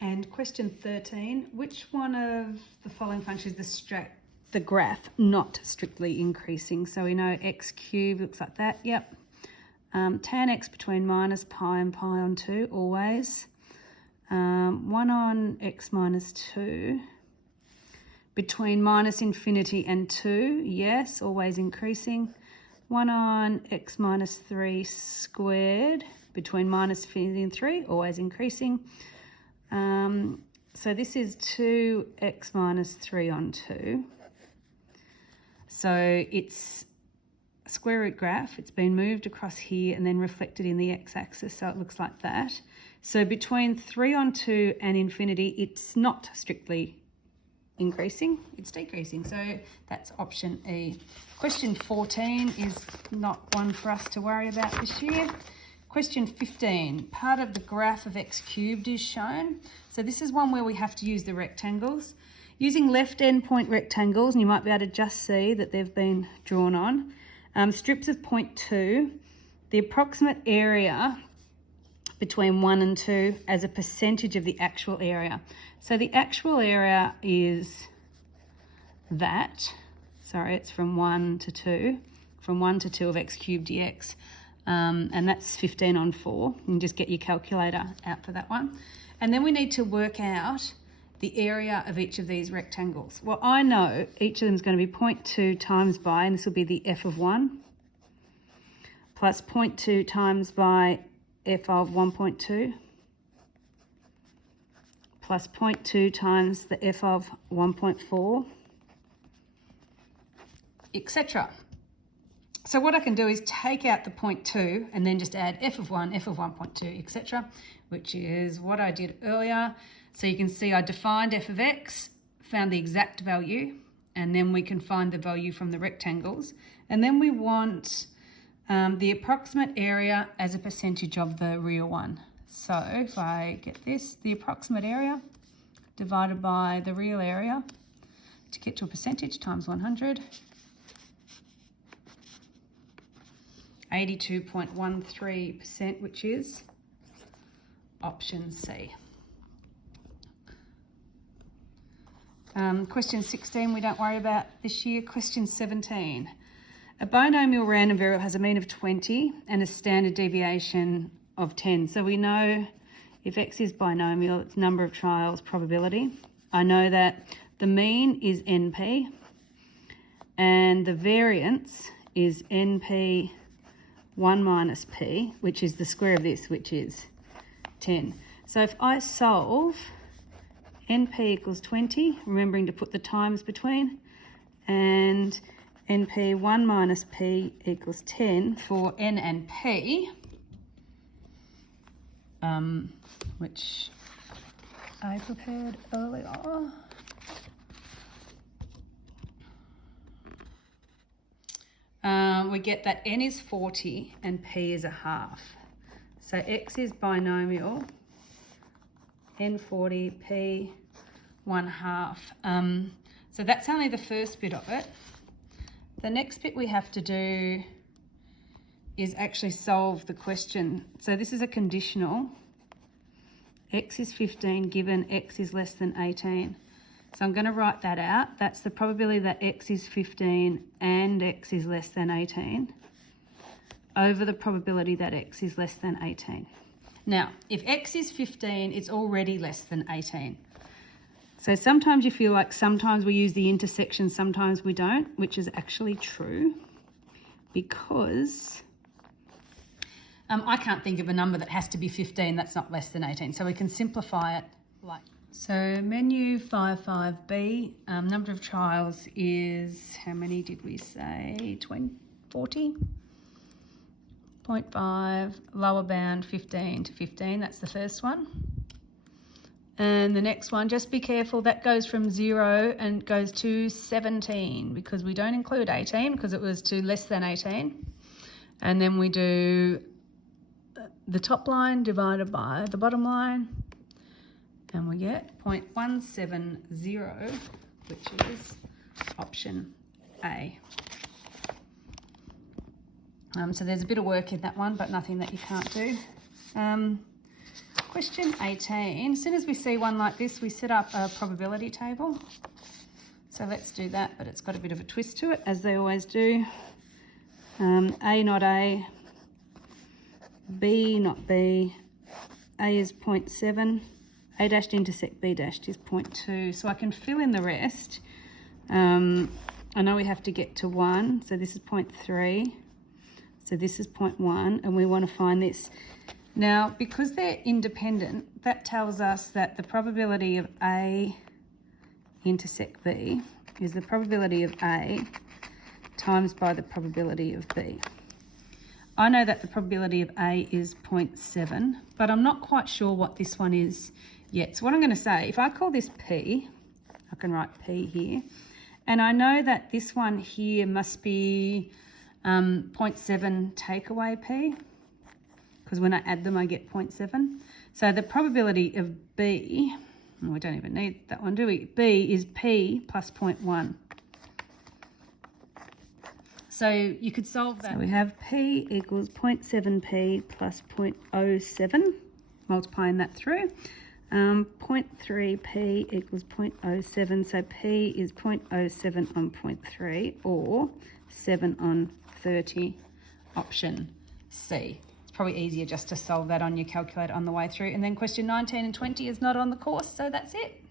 And question 13, which one of the following functions is the graph not strictly increasing? So we know x cubed looks like that, yep. Tan x between minus pi and pi on 2, always. 1 on x minus 2 between minus infinity and 2, yes, always increasing. 1 on x minus 3 squared between minus infinity and 3, always increasing. So this is 2x minus 3 on 2. So it's a square root graph. It's been moved across here and then reflected in the x-axis, so it looks like that. So between 3 on 2 and infinity, it's not strictly increasing, it's decreasing. So that's option E. Question 14 is not one for us to worry about this year. Question 15, part of the graph of x cubed is shown. So this is one where we have to use the rectangles. Using left endpoint rectangles, and you might be able to just see that they've been drawn on, strips of point 2, the approximate area between 1 and 2 as a percentage of the actual area. So the actual area is that, sorry, it's from 1 to 2, from 1 to 2 of x cubed dx. And that's 15 on 4. You can just get your calculator out for that one. And then we need to work out the area of each of these rectangles. Well, I know each of them is going to be 0.2 times by, and this will be the f of 1, plus 0.2 times by f of 1.2, plus 0.2 times the f of 1.4, etc. So what I can do is take out the 0.2 and then just add f of 1, f of 1.2, etc., which is what I did earlier. So you can see I defined f of x, found the exact value, and then we can find the value from the rectangles. And then we want the approximate area as a percentage of the real one. So if I get this, the approximate area divided by the real area to get to a percentage times 100. 82.13%, which is option C. Question 16 we don't worry about this year. Question 17. A binomial random variable has a mean of 20 and a standard deviation of 10. So we know if x is binomial, it's number of trials probability. I know that the mean is NP and the variance is NP 1 minus p, which is the square of this, which is 10. So if I solve NP equals 20, remembering to put the times between, and NP 1 minus p equals 10 for n and p, which I prepared earlier. We get that n is 40 and p is a half. So x is binomial, n 40, p 1/2. So that's only the first bit of it. The next bit we have to do is actually solve the question. So this is a conditional. X is 15 given x is less than 18. So I'm going to write that out. That's the probability that x is 15 and x is less than 18 over the probability that x is less than 18. Now, if x is 15, it's already less than 18. So sometimes you feel like sometimes we use the intersection, sometimes we don't, which is actually true because I can't think of a number that has to be 15 that's not less than 18. So we can simplify it like. So menu 55B, number of trials is, how many did we say? 40? 0.5, lower bound 15 to 15, that's the first one. And the next one, just be careful, that goes from 0 and goes to 17 because we don't include 18 because it was to less than 18. And then we do the top line divided by the bottom line. And we get 0.170, which is option A. So there's a bit of work in that one, but nothing that you can't do. Question 18. As soon as we see one like this, we set up a probability table. So let's do that, but it's got a bit of a twist to it, as they always do. A not A, B not B, A is 0.7, A dashed intersect B dashed is 0.2. So I can fill in the rest. I know we have to get to 1, so this is 0.3. So this is 0.1, and we want to find this. Now, because they're independent, that tells us that the probability of A intersect B is the probability of A times by the probability of B. I know that the probability of A is 0.7, but I'm not quite sure what this one is yet. So what I'm going to say, if I call this P, I can write P here, and I know that this one here must be 0.7 take away P, because when I add them, I get 0.7. So the probability of B, we don't even need that one, do we? B is P plus 0.1. So you could solve that. So we have P equals 0.7P plus 0.07, multiplying that through. 0.3P equals 0.07, so P is 0.07 on 0.3, or 7 on 30, option C. It's probably easier just to solve that on your calculator on the way through. And then question 19 and 20 is not on the course, so that's it.